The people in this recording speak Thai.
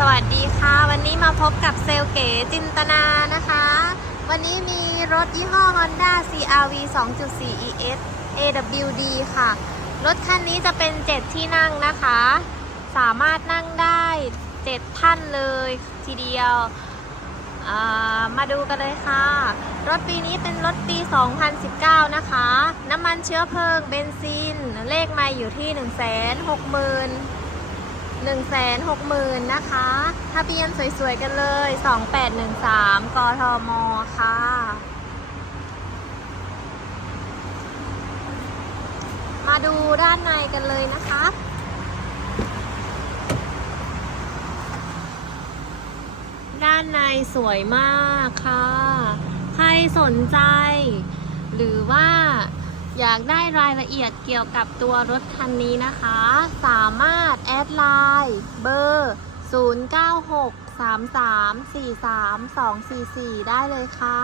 สวัสดีค่ะ วันนี้มาพบกับเซลเก๋จินตนานะคะ วันนี้มีรถยี่ห้อ Honda CRV 2.4 ES AWD ค่ะ รถคันนี้จะเป็น 7 ที่นั่งนะคะ สามารถนั่งได้ 7 ท่านเลยทีเดียวามาดูกันเลยค่ะ รถปีนี้เป็นรถปี 2019 นะคะ น้ำมันเชื้อเพลิงเบนซิน เลขไมาอยู่ที่ 1 6 0 0 0 0 1 6 0 0 0 0 นะคะ ทะเบียนสวยๆ กันเลย 2813 กทม ค่ะ มาดูด้านในกันเลยนะคะ ด้านในสวยมากค่ะ ใครสนใจ หรือว่าอยากได้รายละเอียดเกี่ยวกับตัวรถคันนี้นะคะ สามารถ ดไลน์เบอร์ 0963343244 ได้เลยค่ะ